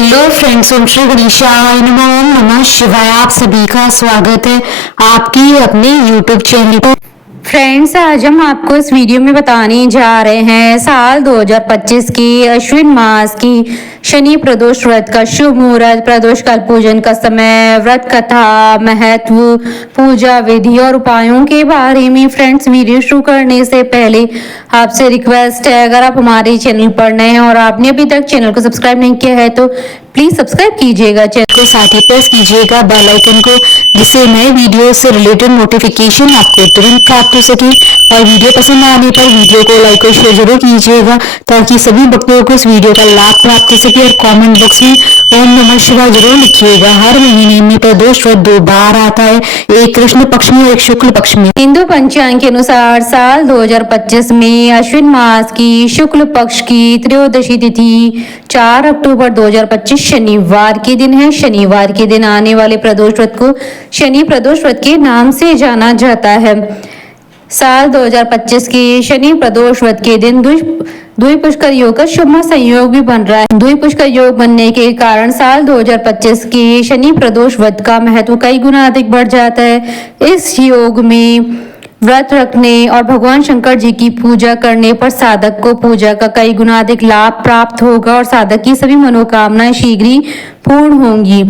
Hello friends, ओम श्री गणेशाय नमः। ओम नमः शिवाय। आप सभी का स्वागत है आपकी अपने यूट्यूब चैनल पर। फ्रेंड्स, आज हम आपको इस वीडियो में बताने जा रहे हैं साल 2025 की अश्विन मास की शनि प्रदोष व्रत का शुभ मुहूर्त, प्रदोष काल, पूजन का समय, व्रत कथा, महत्व, पूजा विधि और उपायों के बारे में। फ्रेंड्स, वीडियो शुरू करने से पहले आपसे रिक्वेस्ट है, अगर आप हमारे चैनल पर नए हैं और आपने अभी तक चैनल को सब्सक्राइब नहीं किया है तो प्लीज सब्सक्राइब कीजिएगा चैनल को, साथ ही प्रेस कीजिएगा बेल आइकन को, जिससे नए वीडियो से रिलेटेड नोटिफिकेशन आपको तुरंत प्राप्त हो सके। और वीडियो पसंद आने पर वीडियो को लाइक और शेयर जरूर कीजिएगा ताकि सभी भक्तों को इस वीडियो का लाभ प्राप्त हो सके। और कमेंट बॉक्स में ओम नमः शिवाय जरूर लिखिएगा। हर महीने में प्रदोष व्रत 2 बार आता है, एक कृष्ण पक्ष में और एक शुक्ल पक्ष में। हिंदू पंचांग के अनुसार साल 2025 में अश्विन मास की शुक्ल पक्ष की त्रयोदशी तिथि 4 अक्टूबर 2025 शनिवार के दिन है। शनिवार के दिन आने वाले प्रदोष व्रत को शनि प्रदोष व्रत के नाम से जाना जाता है। साल 2025 के शनि प्रदोष व्रत के दिन द्विपुष्कर योग का शुभ संयोग भी बन रहा है। द्विपुष्कर योग बनने के कारण साल 2025 के शनि प्रदोष व्रत का महत्व कई गुना अधिक बढ़ जाता है। इस योग में व्रत रखने और भगवान शंकर जी की पूजा करने पर साधक को पूजा का कई गुना अधिक लाभ प्राप्त होगा और साधक की सभी मनोकामनाएं शीघ्र ही पूर्ण होंगी।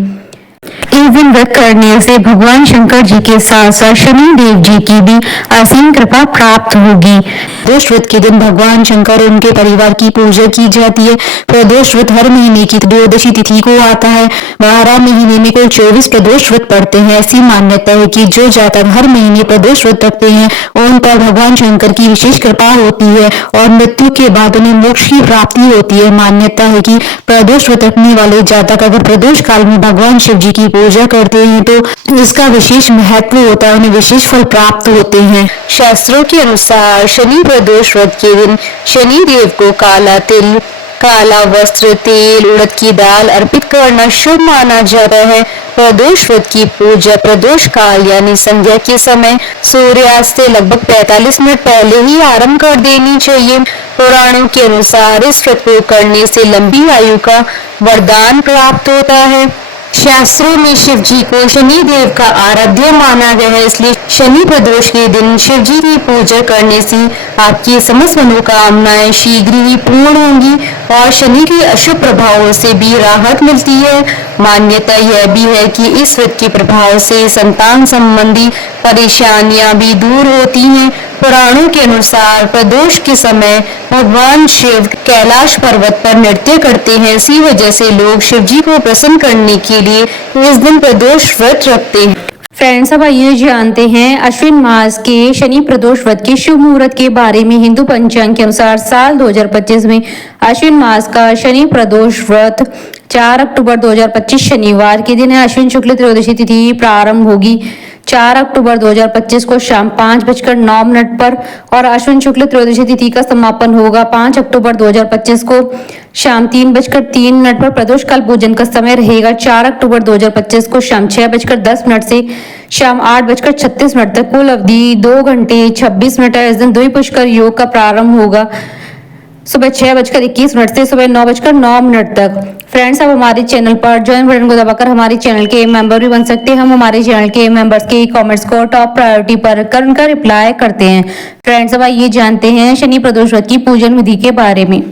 इस दिन व्रत करने से भगवान शंकर जी के साथ साथ शनि देव जी की भी असीम कृपा प्राप्त होगी। प्रदोष व्रत के दिन भगवान शंकर और उनके परिवार की पूजा की जाती है। प्रदोष व्रत हर महीने की त्रयोदशी तिथि को आता है। 12 महीने में कुल 24 प्रदोष व्रत पड़ते हैं। ऐसी मान्यता है कि जो जातक हर महीने प्रदोष व्रत रखते हैं उन पर भगवान शंकर की विशेष कृपा होती है और मृत्यु के बाद उन्हें मोक्ष की प्राप्ति होती है। मान्यता है कि प्रदोष व्रत रखने वाले जातक अगर प्रदोष काल में भगवान शिव जी की पूजा करते हैं तो इसका विशेष महत्व होता है, उन्हें विशेष फल प्राप्त होते हैं। शास्त्रों के अनुसार शनि प्रदोष व्रत के दिन शनि देव को काला तिल, काला वस्त्र, तेल, उड़द की दाल अर्पित करना शुभ माना जाता है। प्रदोष व्रत की पूजा प्रदोष काल यानी संध्या के समय सूर्यास्त से लगभग 45 मिनट पहले ही आरंभ कर देनी चाहिए। पुराणों के अनुसार इस व्रत को करने से लंबी आयु का वरदान प्राप्त होता है। शास्त्रों में शिव जी को शनि देव का आराध्य माना गया है, इसलिए शनि प्रदोष के दिन शिव जी की पूजा करने से आपकी समस्त मनोकामनाएं शीघ्र ही पूर्ण होंगी और शनि के अशुभ प्रभावों से भी राहत मिलती है। मान्यता यह भी है कि इस व्रत के प्रभाव से संतान संबंधी परेशानियां भी दूर होती हैं। पुराणों के अनुसार प्रदोष के समय भगवान शिव कैलाश पर्वत पर नृत्य करते हैं। इसी वजह से लोग शिव जी को प्रसन्न करने के लिए इस दिन प्रदोष व्रत रखते हैं। फ्रेंड्स, अब आइए जानते हैं अश्विन मास के शनि प्रदोष व्रत के शुभ मुहूर्त के बारे में। हिंदू पंचांग के अनुसार साल 2025 में अश्विन मास का शनि प्रदोष व्रत 4 अक्टूबर 2025 शनिवार के दिन है। अश्विन शुक्ल त्रयोदशी तिथि प्रारंभ होगी 4 अक्टूबर 2025 को शाम 5:09 पर और अश्विन शुक्ल त्रयोदशी तिथि का समापन होगा 5 अक्टूबर 2025 को शाम 3:03 पर। प्रदोष काल पूजन का समय रहेगा 4 अक्टूबर 2025 को शाम 6:10 से शाम 8:36 तक। कुल अवधि 2 घंटे 26 मिनट है। इस दिन द्विपुष्कर योग का प्रारंभ होगा सुबह 6:21 से सुबह 9:09 तक। फ्रेंड्स, अब हमारे चैनल पर ज्वाइन बटन को दबाकर हमारे चैनल के मेंबर भी बन सकते हैं। हम हमारे चैनल के मेंबर्स के कमेंट्स को टॉप प्रायोरिटी पर कर उनका रिप्लाई करते हैं। फ्रेंड्स, अब आइए जानते हैं शनि प्रदोष व्रत की पूजन विधि के बारे में।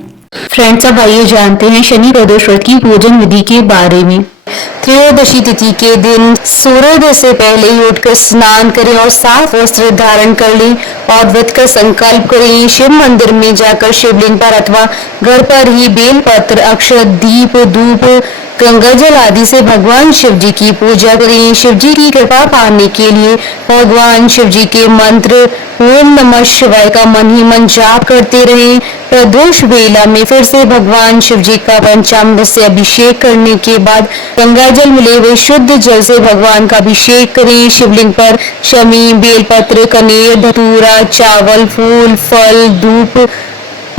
फ्रेंड्स, अब आइए जानते हैं शनि प्रदोष व्रत की पूजन विधि के बारे में। त्रयोदशी तिथि के दिन सूर्योदय से पहले ही उठकर स्नान करें और साफ वस्त्र धारण कर लें और व्रत का संकल्प करें। शिव मंदिर में जाकर शिवलिंग पर अथवा घर पर ही बेलपत्र, अक्षत, दीप, धूप, गंगा जल आदि से भगवान शिव जी की पूजा करें। शिव जी की कृपा पाने के लिए भगवान शिव जी के मंत्र ओम नमः शिवाय का मन ही मन जाप करते रहें। प्रदोष वेला में फिर से भगवान शिव जी का पंचामृत से अभिषेक करने के बाद गंगा जल मिले हुए शुद्ध जल से भगवान का अभिषेक करें। शिवलिंग पर शमी, बेलपत्र, कनेर, धतूरा, चावल, फूल, फल, धूप,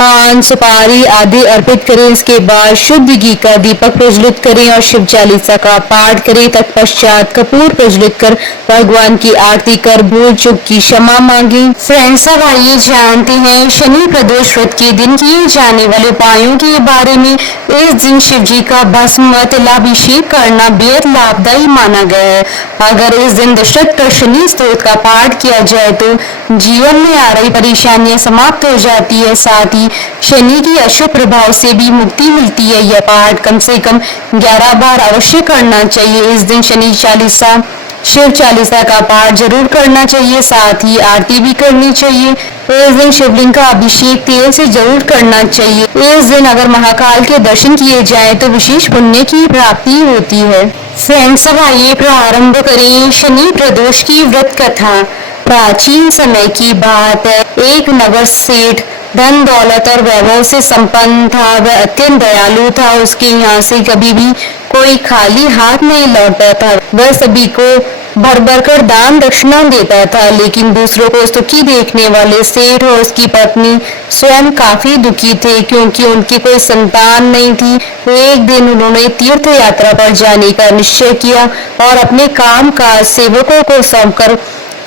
पान, सुपारी आदि अर्पित करें। इसके बाद शुद्ध घी का दीपक प्रज्वलित करें और शिव चालीसा का पाठ करें। तत्पश्चात कपूर प्रज्वलित कर भगवान की आरती कर भूल चूक की क्षमा मांगे। फ्रेंड्स, अब आइए जानते हैं शनि प्रदोष व्रत के दिन किए जाने वाले उपायों के बारे में। इस दिन शिव जी का भस्म व तिलाभिषेक करना बेहद लाभदायी माना गया है। अगर इस दिन दशरथ शनि स्तोत्र का पाठ किया जाए तो जीवन में आ रही परेशानियां समाप्त हो जाती है, साथ ही शनि की अशुभ प्रभाव से भी मुक्ति मिलती है। यह पाठ कम से कम 11 बार अवश्य करना चाहिए। इस दिन शनि चालीसा, शिव चालीसा का पाठ जरूर करना चाहिए, साथ ही आरती भी करनी चाहिए। इस दिन शिवलिंग का अभिषेक तेल से जरूर करना चाहिए। इस दिन अगर महाकाल के दर्शन किए जाएं तो विशेष पुण्य की प्राप्ति होती है। फ्रेंड्स, अब आइए प्रारंभ करें शनि प्रदोष की व्रत कथा। प्राचीन समय की बात है, एक नगर सेठ धन दौलत और वैभव से संपन्न था। वह अत्यंत दयालु था। उसके यहाँ से कभी भी कोई खाली हाथ नहीं लौटता था। वह सभी को भर भर कर दान दक्षिणा देता था, लेकिन दूसरों को सुखी देखने वाले सेठ और उसकी पत्नी स्वयं काफी दुखी थे, क्योंकि उनकी कोई संतान नहीं थी। एक दिन उन्होंने तीर्थ यात्रा पर जाने का निश्चय किया और अपने काम काज सेवकों को सौंपकर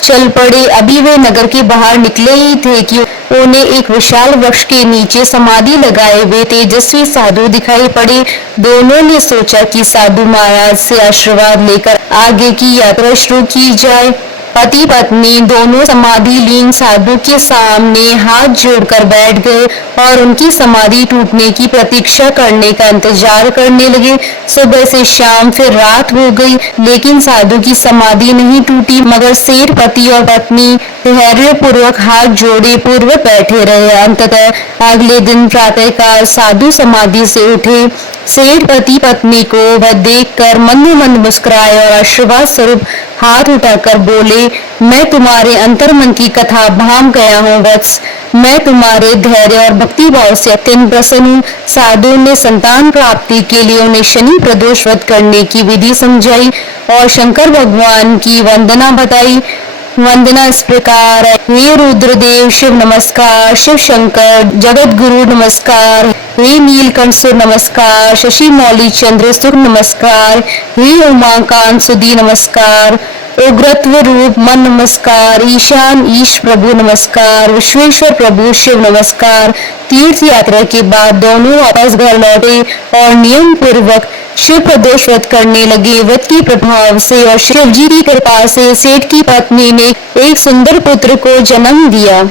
चल पड़े। अभी वे नगर के बाहर निकले ही थे कि उन्हें एक विशाल वृक्ष के नीचे समाधि लगाए हुए तेजस्वी साधु दिखाई पड़े। दोनों ने सोचा कि साधु महाराज से आशीर्वाद लेकर आगे की यात्रा शुरू की जाए। पति पत्नी दोनों समाधि लीन साधु के सामने हाथ जोड़कर बैठ गए और उनकी समाधि टूटने की प्रतीक्षा करने का इंतजार करने लगे। सुबह से शाम फिर रात हो गई, लेकिन साधु की समाधि नहीं टूटी। मगर सेठ पति और पत्नी धैर्य पूर्वक हाथ जोड़े पूर्वक बैठे रहे। अंततः अगले दिन प्रातःकाल साधु समाधि से उठे। सेठ पति पत्नी को वह देखकर मंद मुस्कुराए और आशीर्वाद स्वरूप हाथ उठाकर बोले, मैं तुम्हारे अंतर्मन की कथा भांप गया हूँ वत्स। मैं तुम्हारे धैर्य और भक्ति भाव से अत्यंत प्रसन्न हूँ। साधु ने संतान प्राप्ति के लिए उन्हें शनि प्रदोष व्रत करने की विधि समझाई और शंकर भगवान की वंदना बताई। वंदना इस प्रकार है, हे रुद्रदेव शिव नमस्कार, शिव शंकर जगत गुरु नमस्कार, हे नीलकंठ नमस्कार, शशि मौली चंद्र सुख नमस्कार, हे उमाकांत सुधी नमस्कार, उग्रत्व रूप मन नमस्कार, ईशान ईश प्रभु नमस्कार, विश्वेश्वर प्रभु शिव नमस्कार। तीर्थ यात्रा के बाद दोनों वापस घर लौटे और नियम पूर्वक शिव प्रदोष व्रत करने लगे। व्रत के प्रभाव से और शिव जी की कृपा से सेठ की पत्नी ने एक सुंदर पुत्र को जन्म दिया।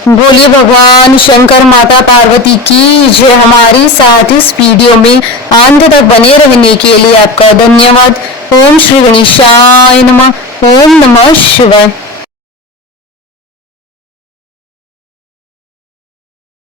बोले भगवान शंकर माता पार्वती की जय। हमारे साथ इस वीडियो में अंत तक बने रहने के लिए आपका धन्यवाद। ओम श्री गणेशाय नमः। ओम नमः शिवाय।